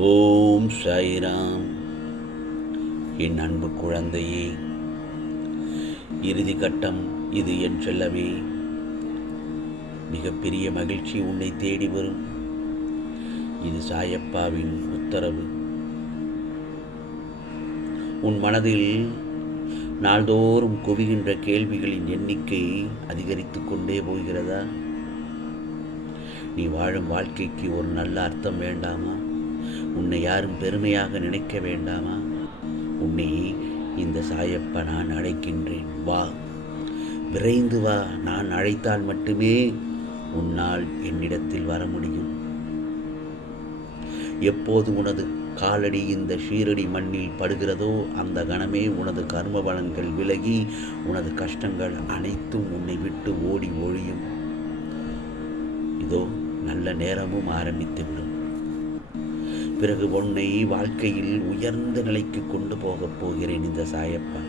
ஓம் சாய்ராம். என் அன்பு குழந்தையே இறுதி கட்டம் இது என் செல்லவே மிகப்பெரிய மகிழ்ச்சி உன்னை தேடி வரும். இது சாயப்பாவின் உத்தரவு. உன் மனதில் நாள்தோறும் குவிகின்ற கேள்விகளின் எண்ணிக்கை அதிகரித்து கொண்டே போகிறதா? நீ வாழும் வாழ்க்கைக்கு ஒரு நல்ல அர்த்தம் வேண்டாமா? உன்னை யாரும் பெருமையாக நினைக்க வேண்டாமா? உன்னை இந்த சாயப்ப நான் அழைக்கின்றேன். வா. விரைந்து வா. நான் அழைத்தால் மட்டுமே உன்னால் என்னிடத்தில் வர முடியும். எப்போது உனது காலடி இந்த ஷீரடி மண்ணில் படுகிறதோ அந்த கணமே உனது கர்ம பலன்கள் விலகி உனது கஷ்டங்கள் அனைத்தும் உன்னை விட்டு ஓடி ஒழியும். இதோ நல்ல நேரமும் ஆரம்பித்துவிடும். பிறகு உன்னை வாழ்க்கையில் உயர்ந்த நிலைக்கு கொண்டு போகப் போகிறேன் இந்த சாயப்பா.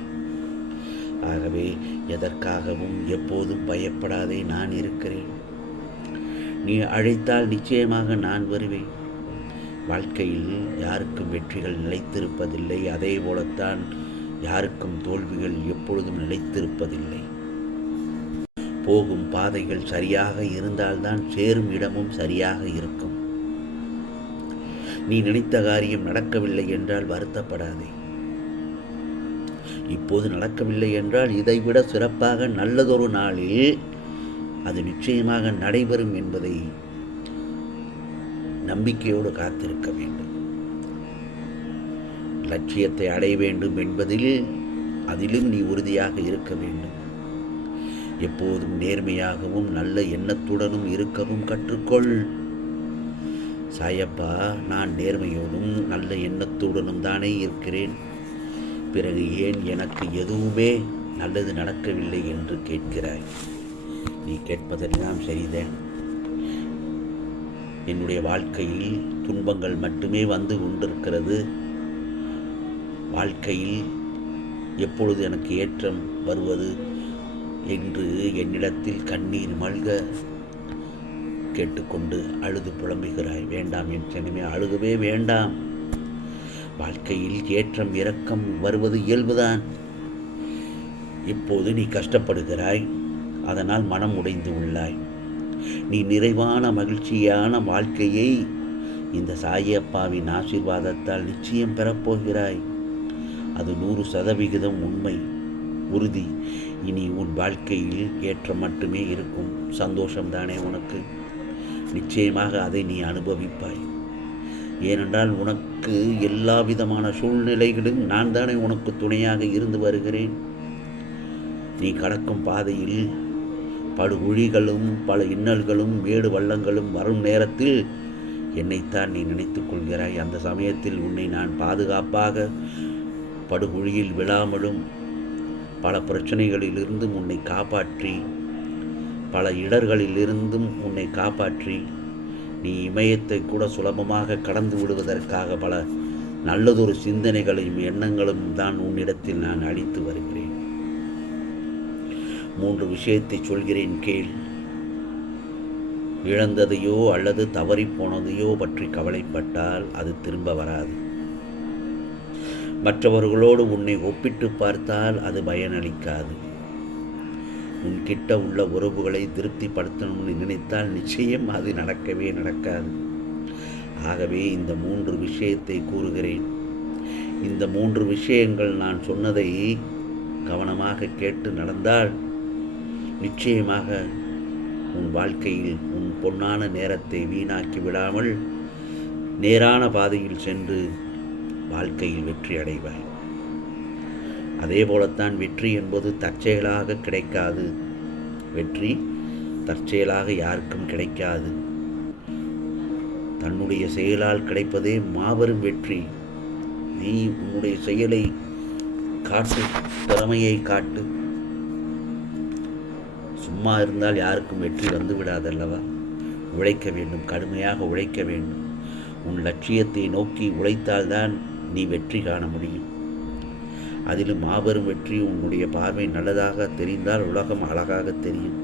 ஆகவே எதற்காகவும் எப்போதும் பயப்படாதே நான் இருக்கிறேன். நீ அழைத்தால் நிச்சயமாக நான் வருவேன். வாழ்க்கையில் யாருக்கும் வெற்றிகள் நிலைத்திருப்பதில்லை. அதே போலத்தான் யாருக்கும் தோல்விகள் எப்பொழுதும் நிலைத்திருப்பதில்லை. போகும் பாதைகள் சரியாக இருந்தால்தான் சேரும் இடமும் சரியாக இருக்கும். நீ நினைத்த காரியம் நடக்கவில்லை என்றால் வருத்தப்படாதே. இப்போது நடக்கவில்லை என்றால் இதைவிட சிறப்பாக நல்லதொரு நாளில் அது நிச்சயமாக நடைபெறும் என்பதை நம்பிக்கையோடு காத்திருக்க வேண்டும். லட்சியத்தை அடைய வேண்டும் என்பதில் அதிலும் நீ உறுதியாக இருக்க வேண்டும். எப்போதும் நேர்மையாகவும் நல்ல எண்ணத்துடனும் இருக்கவும் கற்றுக்கொள். சாயப்பா நான் நேர்மையோடும் நல்ல எண்ணத்துடனும் தானே இருக்கிறேன். பிறகு ஏன் எனக்கு எதுவுமே நல்லது நடக்கவில்லை என்று கேட்கிறாய்? நீ கேட்பதெல்லாம் சரிதான். என்னுடைய வாழ்க்கையில் துன்பங்கள் மட்டுமே வந்து கொண்டிருக்கிறது. வாழ்க்கையில் எப்பொழுது எனக்கு ஏற்றம் வருவது என்று என்னிடத்தில் கண்ணீர் மல்க. கேட்டுக்கொண்டு அழுது புலம்புகிறாய். வேண்டாம் என் சென்னமே அழுகவே வேண்டாம். வாழ்க்கையில் ஏற்றம் இரக்கம் வருவது இயல்புதான். இப்போது நீ கஷ்டப்படுகிறாய். அதனால் மனம் உடைந்து உள்ளாய். நீ நிறைவான மகிழ்ச்சியான வாழ்க்கையை இந்த சாயப்பாவின் ஆசீர்வாதத்தால் நிச்சயம் பெறப்போகிறாய். அது நூறு சதவிகிதம் உண்மை உறுதி. இனி உன் வாழ்க்கையில் ஏற்றம் மட்டுமே இருக்கும். சந்தோஷம்தானே உனக்கு? நிச்சயமாக அதை நீ அனுபவிப்பாய். ஏனென்றால் உனக்கு எல்லா விதமான சூழ்நிலைகளும் நான் தானே உனக்கு துணையாக இருந்து வருகிறேன். நீ கடக்கும் பாதையில் படுகுழிகளும் பல இன்னல்களும் மேடு வள்ளங்களும் வரும் நேரத்தில் என்னைத்தான் நீ நினைத்துக் கொள்கிறாய். அந்த சமயத்தில் உன்னை நான் பாதுகாப்பாக படுகுழியில் விழாமலும் பல பிரச்சனைகளிலிருந்தும் உன்னை காப்பாற்றி பல இடர்களிலிருந்தும் உன்னை காப்பாற்றி நீ இமயத்தை கூட சுலபமாக கடந்து விடுவதற்காக பல நல்லதொரு சிந்தனைகளையும் எண்ணங்களும் தான் உன்னிடத்தில் நான் அளித்து வருகிறேன். மூன்று விஷயத்தை சொல்கிறேன் கேள். இழந்ததையோ அல்லது தவறிப்போனதையோ பற்றி கவலைப்பட்டால் அது திரும்ப வராது. மற்றவர்களோடு உன்னை ஒப்பிட்டு பார்த்தால் அது பயனளிக்காது. உன்கிட்ட உள்ள உறவுகளை திருப்திப்படுத்தணும்னு நினைத்தால் நிச்சயம் அது நடக்கவே நடக்காது. ஆகவே இந்த மூன்று விஷயத்தை கூறுகிறேன். இந்த மூன்று விஷயங்கள் நான் சொன்னதை கவனமாக கேட்டு நடந்தால் நிச்சயமாக உன் வாழ்க்கையில் உன் பொன்னான நேரத்தை வீணாக்கி விடாமல் நேரான பாதையில் சென்று வாழ்க்கையில் வெற்றி அடைவாய். அதே போலத்தான் வெற்றி என்பது தற்செயலாக கிடைக்காது. வெற்றி தற்செயலாக யாருக்கும் கிடைக்காது. தன்னுடைய செயலால் கிடைப்பதே மாபெரும் வெற்றி. நீ உன்னுடைய செயலை காட்டு திறமையை காட்டு. சும்மா இருந்தால் யாருக்கும் வெற்றி வந்து விடாதல்லவா? உழைக்க வேண்டும் கடுமையாக உழைக்க வேண்டும். உன் லட்சியத்தை நோக்கி உழைத்தால்தான் நீ வெற்றி காண முடியும். அதிலும் மாபெரும் வெற்றி உன்னுடைய பார்வை நல்லதாக தெரிந்தால் உலகம் அழகாக தெரியும்.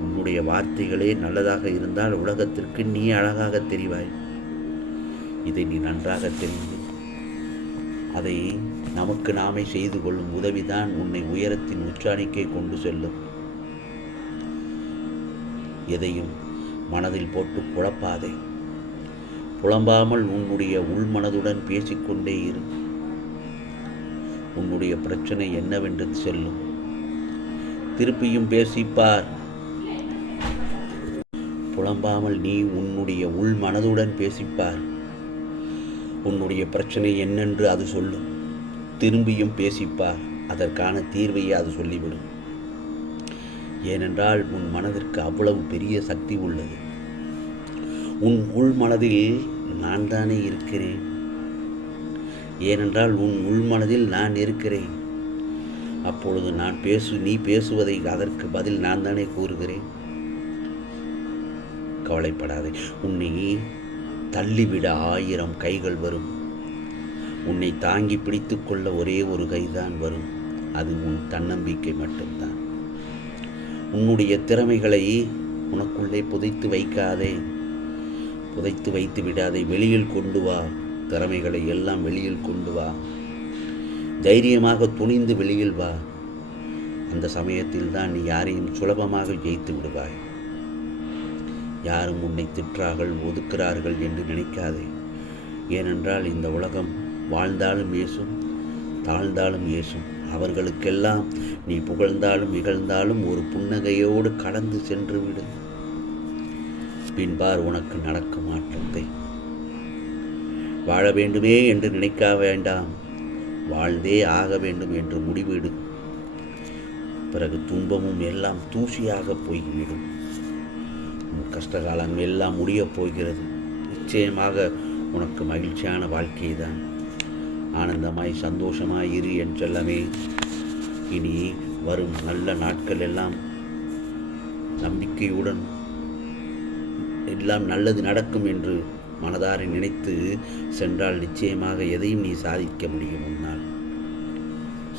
உன்னுடைய வார்த்தைகளே நல்லதாக இருந்தால் உலகத்திற்கு நீ அழகாக தெரிவாய். இதை நீ நன்றாக தெரிந்து அதை நமக்கு நாமே செய்து கொள்ளும் உதவிதான் உன்னை உயரத்தின் உச்சாணிக்கை கொண்டு செல்லும். எதையும் மனதில் போட்டு குழப்பாதே. புலம்பாமல் உன்னுடைய உள்மனதுடன் பேசிக்கொண்டே இரு. உன்னுடைய பிரச்சனை என்னவென்று செல்லும். திருப்பியும் பேசிப்பார். புலம்பாமல் நீ உன்னுடைய உள் மனதுடன் பேசிப்பார். உன்னுடைய பிரச்சனை என்னென்று அது சொல்லும். திரும்பியும் பேசிப்பார். அதற்கான தீர்வையே அது சொல்லிவிடும். ஏனென்றால் உன் மனதிற்கு அவ்வளவு பெரிய சக்தி உள்ளது. உன் உள் மனதில் நான் தானே இருக்கிறேன். ஏனென்றால் உன் உள்மனதில் நான் இருக்கிறேன். அப்பொழுது நான் பேசு நீ பேசுவதை அதற்கு பதில் நான் தானே கூறுகிறேன். கவலைப்படாதே உன்னை தள்ளிவிட ஆயிரம் கைகள் வரும். உன்னை தாங்கி பிடித்து கொள்ள ஒரே ஒரு கைதான் வரும். அது உன் தன்னம்பிக்கை மட்டும்தான். உன்னுடைய திறமைகளை உனக்குள்ளே புதைத்து வைக்காதே. புதைத்து வைத்து விடாதே வெளியில் கொண்டு வா. திறமைகளை எல்லாம் வெளியில் கொண்டு வா. தைரியமாக துணிந்து வெளியில் வா. அந்த சமயத்தில் தான் நீ யாரையும் சுலபமாக ஜெயித்து விடுவாய். யாரும் உன்னை திற்றார்கள் ஒதுக்கிறார்கள் என்று நினைக்காதே. ஏனென்றால் இந்த உலகம் வாழ்ந்தாலும் ஏசும் தாழ்ந்தாலும் ஏசும் அவர்களுக்கெல்லாம் நீ புகழ்ந்தாலும் இகழ்ந்தாலும் ஒரு புன்னகையோடு கடந்து சென்று விடு. பின்பார் உனக்கு நடக்கும் மாற்றத்தை வாழ வேண்டுமே என்று நினைக்க வேண்டாம். வாழ்ந்தே ஆக வேண்டும் என்று முடிவெடு. பிறகு துன்பமும் எல்லாம் தூசியாக போய்விடும். கஷ்டகாலம் எல்லாம் முடியப் போகிறது. நிச்சயமாக உனக்கு மகிழ்ச்சியான வாழ்க்கை தான் ஆனந்தமாய் சந்தோஷமாய் இரு என் செல்லமே. இனி வரும் நல்ல நாட்கள் எல்லாம் நம்பிக்கையுடன் எல்லாம் நல்லது நடக்கும் என்று மனதார நினைத்து சென்றால் நிச்சயமாக எதையும் நீ சாதிக்க முடியும் உன்னால்.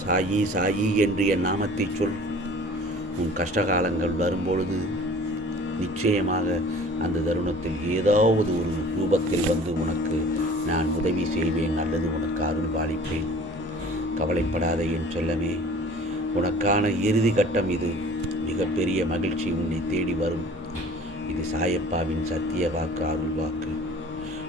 சாயி சாயி என்று என் நாமத்தை சொல். உன் கஷ்டகாலங்கள் வரும்பொழுது நிச்சயமாக அந்த தருணத்தில் ஏதாவது ஒரு ரூபத்தில் வந்து உனக்கு நான் உதவி செய்வேன் அல்லது உனக்கு அருள் பாலிப்பேன். கவலைப்படாத என் சொல்லமே உனக்கான இறுதி கட்டம் இது. மிகப்பெரிய மகிழ்ச்சி உன்னை தேடி வரும். இது சாயப்பாவின் சத்திய வாக்கு அருள் வாக்கு.